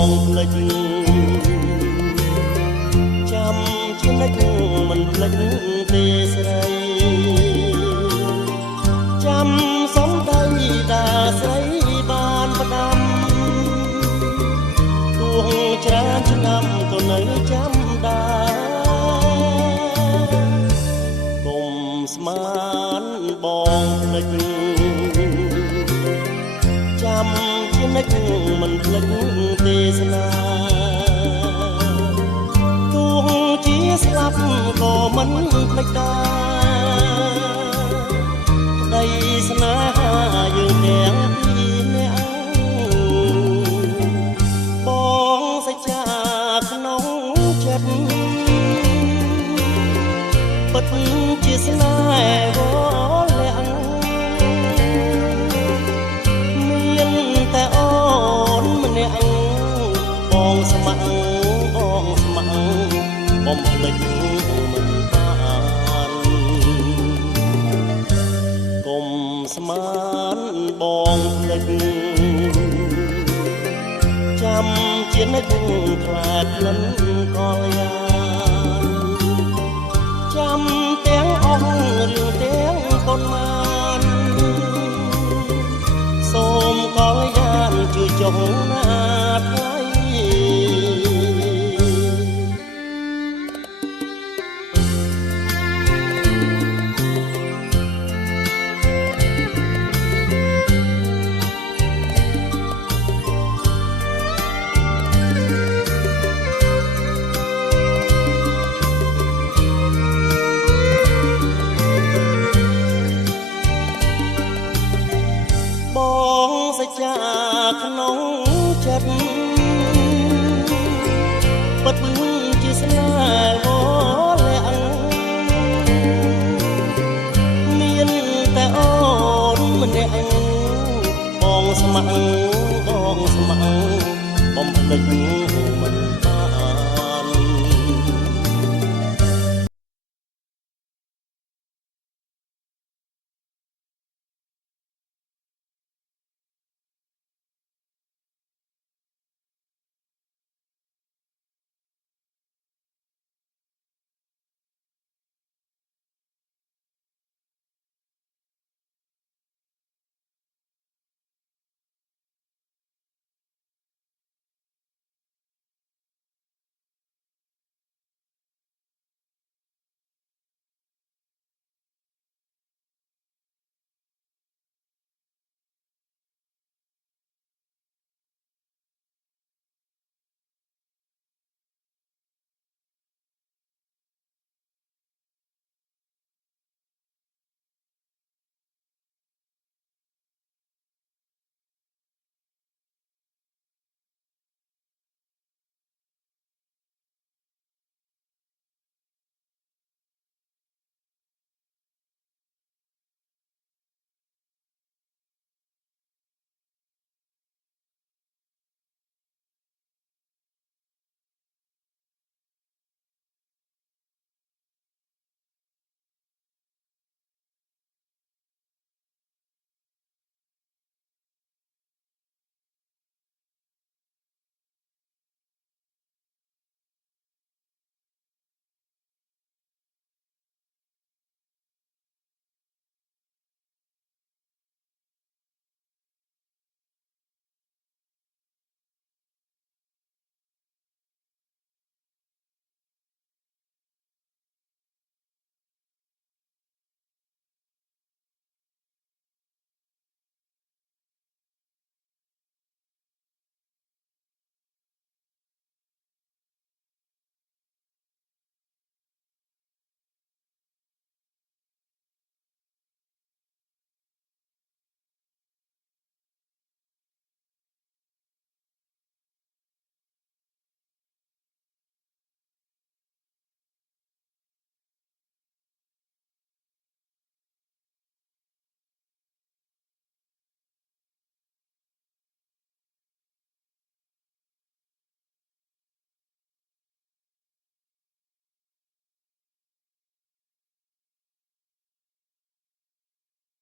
បងភ្លេចចាំជានិច្ចមិនភ្លេចទេស្រីចាំសំដីតាស្រីបានផ្ដាំទួងច្រើនឆ្នាំក៏នៅចាំដែរកុំស្មានបងភ្លេចចាំជានិច្ចមិនភ្លេចទេសនាទួងជាស្លាប់ក៏មិនភ្លេចដែរក្តីស្នេហាយើងទាំងពីរនាក់បងសេចក្ដីក្នុងចិត្តពិតជាស្នេហ៍វលាក់មានតែអូនម្នាក់បងស្ម័គ្របងស្ម័គ្របំភ្លេចមិនបានកុំស្មានបងភ្លេចចាំជានិច្ចខ្លាចលិនកលយាចាំទាំងអស់រឿងទាំងប៉ុន្មានសូមកលយាជួយចុះណាថ្លៃបងសេចក្ដីក្នុងចិត្តពិតជាស្នេហ៍វលាក់មានតែអូនម្នាក់បងស្ម័គ្របងស្ម័គ្របំភ្លេចមិន